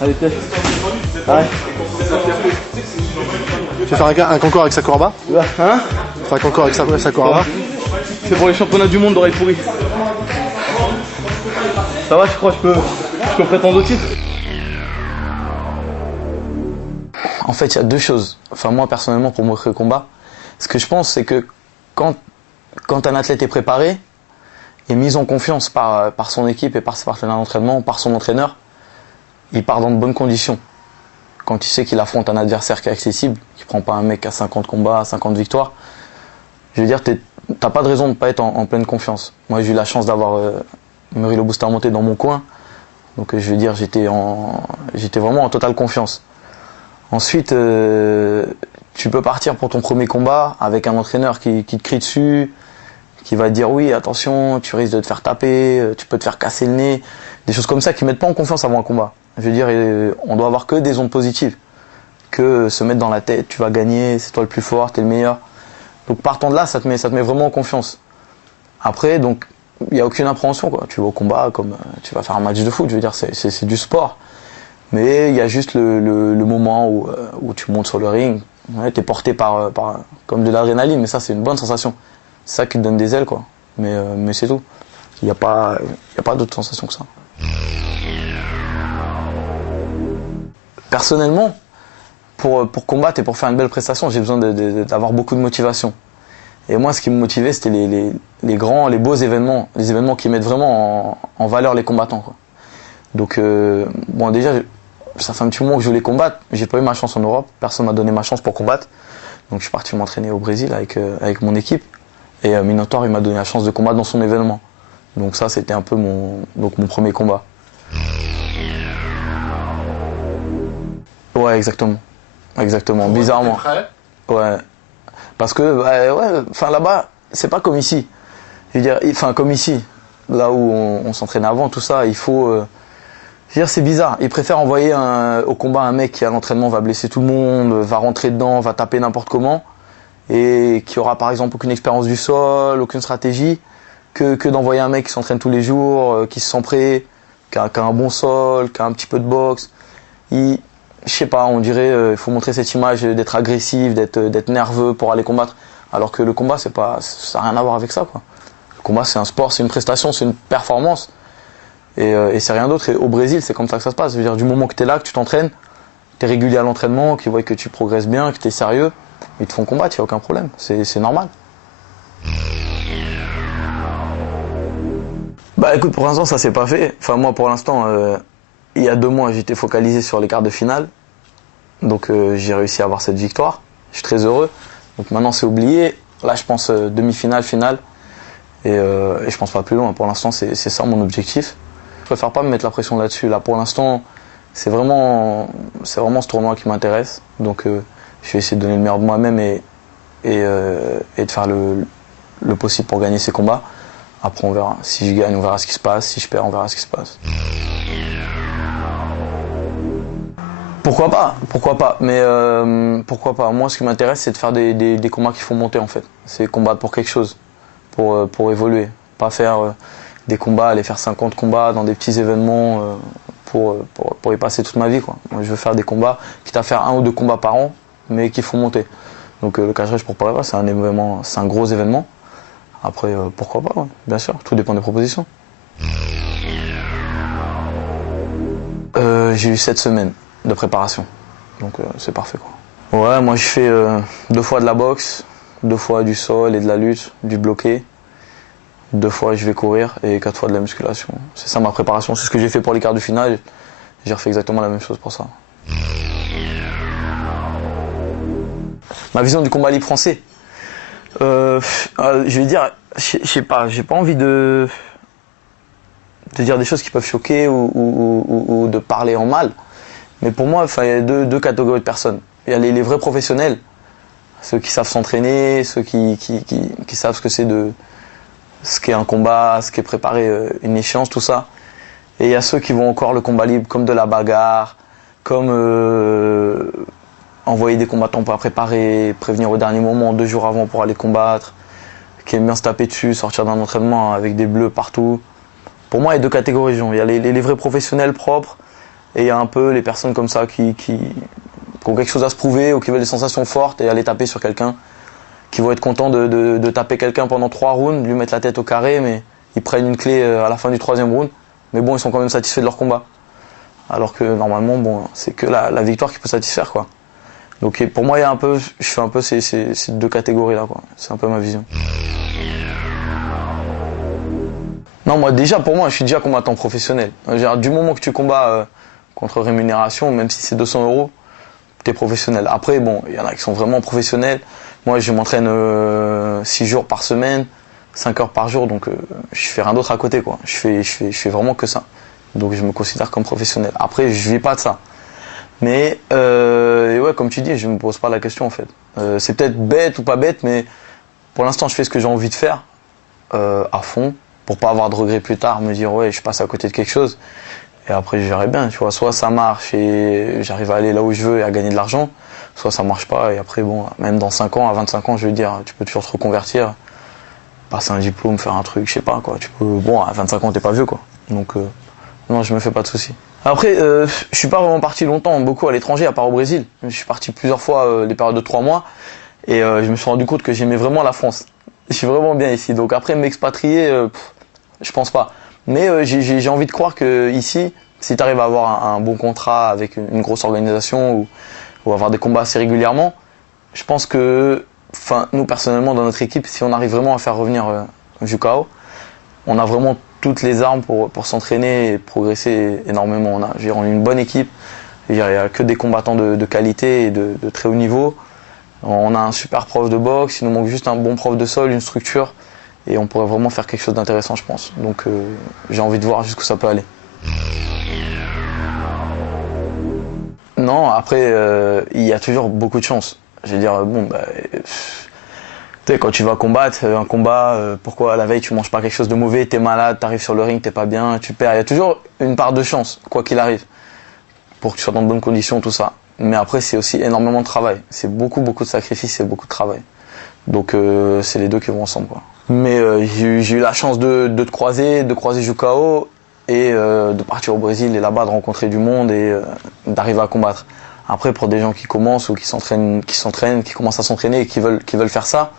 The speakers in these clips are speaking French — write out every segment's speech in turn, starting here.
Allez, test. Ouais. Tu vas faire un concours avec Sakuraba? Hein? Tu vas faire un concours avec Sakuraba? C'est pour les championnats du monde d'oreilles pourries. Ça va, je crois que je peux prétendre au titre? En fait, il y a deux choses. Enfin, moi, personnellement, pour montrer le combat, ce que je pense, c'est que quand un athlète est préparé, est mis en confiance par son équipe et par ses partenaires d'entraînement, par son entraîneur, il part dans de bonnes conditions. Quand il sait qu'il affronte un adversaire qui est accessible, qui prend pas un mec à 50 combats, 50 victoires, je veux dire, t'as pas de raison de ne pas être en pleine confiance. Moi, j'ai eu la chance d'avoir Murilo Bustamante dans mon coin, donc je veux dire, j'étais vraiment en totale confiance. Ensuite, tu peux partir pour ton premier combat avec un entraîneur qui te crie dessus, qui va te dire oui, attention, tu risques de te faire taper, tu peux te faire casser le nez, des choses comme ça qui mettent pas en confiance avant un combat. Je veux dire, on doit avoir que des ondes positives, que se mettre dans la tête, tu vas gagner, c'est toi le plus fort, t'es le meilleur. Donc partant de là, ça te met vraiment en confiance. Après, donc, il n'y a aucune appréhension, quoi. Tu vas au combat comme tu vas faire un match de foot, je veux dire, c'est du sport. Mais il y a juste le moment où tu montes sur le ring, ouais, tu es porté par comme de l'adrénaline, mais ça c'est une bonne sensation. C'est ça qui te donne des ailes, quoi. Mais c'est tout. Il n'y a pas d'autre sensation que ça. Personnellement, pour combattre et pour faire une belle prestation, j'ai besoin d'avoir beaucoup de motivation. Et moi, ce qui me motivait, c'était les grands, les beaux événements, les événements qui mettent vraiment en valeur les combattants, quoi. Donc, bon, déjà, ça fait un petit moment que je voulais combattre, j'ai pas eu ma chance en Europe, personne m'a donné ma chance pour combattre. Donc je suis parti m'entraîner au Brésil avec mon équipe. Et Minotaur, il m'a donné la chance de combattre dans son événement. Donc ça, c'était un peu mon premier combat. Ouais, exactement. Exactement, bizarrement. Ouais. Parce que, ouais, enfin là-bas, c'est pas comme ici. Je veux dire, enfin comme ici, là où on s'entraînait avant, tout ça, il faut... Je veux dire, c'est bizarre. Ils préfèrent envoyer au combat un mec qui à l'entraînement va blesser tout le monde, va rentrer dedans, va taper n'importe comment, et qui aura par exemple aucune expérience du sol, aucune stratégie, que d'envoyer un mec qui s'entraîne tous les jours, qui se sent prêt, qui a un bon sol, qui a un petit peu de boxe. Je sais pas, on dirait il faut montrer cette image d'être agressif, d'être nerveux pour aller combattre. Alors que le combat, ça n'a rien à voir avec ça, quoi. Le combat, c'est un sport, c'est une prestation, c'est une performance. Et c'est rien d'autre. Et au Brésil, c'est comme ça que ça se passe. Je veux dire, du moment que tu es là, que tu t'entraînes, tu es régulier à l'entraînement, qu'ils voient que tu progresses bien, que tu es sérieux, ils te font combattre, il n'y a aucun problème. C'est normal. Bah écoute, pour l'instant, ça s'est pas fait. Enfin, moi, pour l'instant, il y a 2 mois, j'étais focalisé sur les quarts de finale. Donc, j'ai réussi à avoir cette victoire. Je suis très heureux. Donc maintenant, c'est oublié. Là, je pense demi-finale, finale. Et je pense pas plus loin. Pour l'instant, c'est ça mon objectif. Je préfère pas me mettre la pression là-dessus. Là, pour l'instant, c'est vraiment ce tournoi qui m'intéresse. Donc, je vais essayer de donner le meilleur de moi-même et de faire le possible pour gagner ces combats. Après, on verra. Si je gagne, on verra ce qui se passe. Si je perds, on verra ce qui se passe. Pourquoi pas? Pourquoi pas? Mais pourquoi pas? Moi, ce qui m'intéresse, c'est de faire des combats qui font monter, en fait. C'est combattre pour quelque chose, pour évoluer. Pas faire des combats, aller faire 50 combats dans des petits événements pour y passer toute ma vie, quoi. Moi, je veux faire des combats, quitte à faire 1 ou 2 combats par an, mais qui font monter. Donc le Cage Rage pour Paris, c'est un événement, c'est un gros événement. Après, pourquoi pas, ouais, bien sûr, tout dépend des propositions. J'ai eu 7 semaines de préparation, donc c'est parfait, quoi. Ouais, moi je fais 2 fois de la boxe, 2 fois du sol et de la lutte, du bloqué. 2 fois je vais courir et 4 fois de la musculation. C'est ça ma préparation, c'est ce que j'ai fait pour les quarts de finale. J'ai refait exactement la même chose pour ça. Ma vision du combat libre français. Je vais dire, je sais pas, j'ai pas envie de dire des choses qui peuvent choquer ou de parler en mal. Mais pour moi, il y a deux catégories de personnes. Il y a les vrais professionnels, ceux qui savent s'entraîner, ceux qui savent ce que c'est ce qu'est un combat, ce qu'est préparer une échéance, tout ça. Et il y a ceux qui vont encore le combat libre comme de la bagarre, comme envoyer des combattants pour préparer, prévenir au dernier moment, 2 jours avant pour aller combattre, qui aiment bien se taper dessus, sortir d'un entraînement avec des bleus partout. Pour moi, il y a 2 catégories de gens. Il y a les vrais professionnels propres Et il y a un peu les personnes comme ça qui ont quelque chose à se prouver ou qui veulent des sensations fortes et aller taper sur quelqu'un, qui vont être contents de taper quelqu'un pendant 3 rounds, lui mettre la tête au carré, mais ils prennent une clé à la fin du 3e round. Mais bon, ils sont quand même satisfaits de leur combat. Alors que normalement, bon, c'est que la victoire qui peut satisfaire, quoi. Donc pour moi, il y a un peu, je fais un peu ces 2 catégories-là, quoi. C'est un peu ma vision. Non, moi déjà, pour moi, je suis déjà combattant professionnel. Du moment que tu combats contre rémunération, même si c'est 200 €, t'es professionnel. Après, bon, il y en a qui sont vraiment professionnels. Moi, je m'entraîne 6 jours par semaine, 5 heures par jour, donc je fais rien d'autre à côté, quoi. Je fais vraiment que ça. Donc je me considère comme professionnel. Après, je vis pas de ça. Mais ouais, comme tu dis, je me pose pas la question en fait. C'est peut-être bête ou pas bête, mais pour l'instant, je fais ce que j'ai envie de faire à fond, pour pas avoir de regrets plus tard, me dire ouais, je passe à côté de quelque chose. Et après, je verrai bien, tu vois. Soit ça marche et j'arrive à aller là où je veux et à gagner de l'argent, soit ça marche pas. Et après, bon, même dans 5 ans, à 25 ans, je veux dire, tu peux toujours te reconvertir, passer un diplôme, faire un truc, je sais pas quoi. Tu peux, bon, à 25 ans, t'es pas vieux quoi. Donc non, je me fais pas de soucis. Après, je suis pas vraiment parti longtemps, beaucoup à l'étranger, à part au Brésil. Je suis parti plusieurs fois, des périodes de 3 mois, et je me suis rendu compte que j'aimais vraiment la France. Je suis vraiment bien ici. Donc après, m'expatrier, je pense pas. Mais j'ai envie de croire que ici, si tu arrives à avoir un bon contrat avec une grosse organisation ou avoir des combats assez régulièrement, je pense que, enfin, nous personnellement dans notre équipe, si on arrive vraiment à faire revenir Jucao, on a vraiment toutes les armes pour s'entraîner et progresser énormément. On a une bonne équipe, il n'y a que des combattants de qualité et de très haut niveau. On a un super prof de boxe, il nous manque juste un bon prof de sol, une structure, et on pourrait vraiment faire quelque chose d'intéressant, je pense. Donc j'ai envie de voir jusqu'où ça peut aller. Non, après, il y a toujours beaucoup de chance. Je veux dire, bon, bah, tu sais, quand tu vas combattre un combat, pourquoi la veille tu manges pas quelque chose de mauvais, t'es malade, t'arrives sur le ring, t'es pas bien, tu perds. Il y a toujours une part de chance, quoi qu'il arrive, pour que tu sois dans de bonnes conditions, tout ça. Mais après, c'est aussi énormément de travail. C'est beaucoup de sacrifices et beaucoup de travail. Donc c'est les deux qui vont ensemble, quoi. Mais j'ai eu la chance de te croiser, de croiser Jucao et de partir au Brésil et là-bas de rencontrer du monde et d'arriver à combattre. Après, pour des gens qui commencent ou qui commencent à s'entraîner et qui veulent faire ça,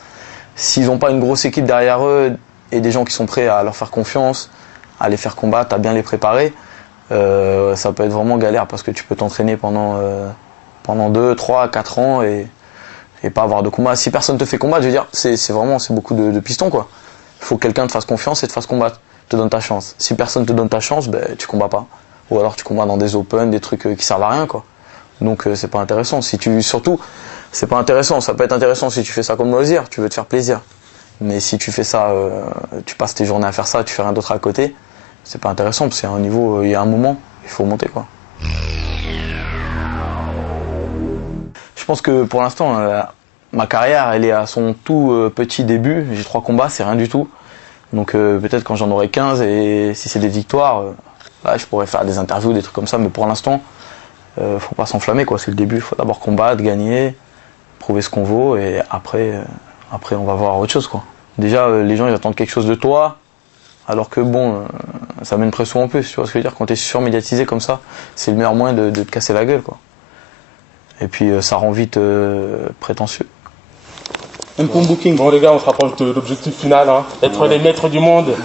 s'ils n'ont pas une grosse équipe derrière eux et des gens qui sont prêts à leur faire confiance, à les faire combattre, à bien les préparer, ça peut être vraiment galère parce que tu peux t'entraîner pendant 2, 3, 4 ans et pas avoir de combat. Si personne te fait combattre, je veux dire, c'est beaucoup de pistons, quoi. Il faut que quelqu'un te fasse confiance et te fasse combattre, te donne ta chance. Si personne te donne ta chance, ben tu combats pas. Ou alors tu combats dans des open, des trucs qui servent à rien, quoi. Donc c'est pas intéressant. Surtout, c'est pas intéressant. Ça peut être intéressant si tu fais ça comme loisir, tu veux te faire plaisir. Mais si tu fais ça, tu passes tes journées à faire ça, tu fais rien d'autre à côté, c'est pas intéressant. Parce qu'il y a un niveau, il y a un moment, il faut monter, quoi. Je pense que pour l'instant, ma carrière, elle est à son tout petit début. J'ai 3 combats, c'est rien du tout. Donc peut-être quand j'en aurai 15 et si c'est des victoires, là je pourrais faire des interviews, des trucs comme ça. Mais pour l'instant, faut pas s'enflammer, quoi. C'est le début. Il faut d'abord combattre, gagner, prouver ce qu'on vaut et après on va voir autre chose, quoi. Déjà, les gens ils attendent quelque chose de toi, alors que bon, ça met une pression en plus. Tu vois ce que je veux dire? Quand t'es surmédiatisé comme ça, c'est le meilleur moyen de te casser la gueule, quoi. Et puis ça rend vite prétentieux. Bon les gars, on se rapproche de l'objectif final, hein, être les maîtres du monde.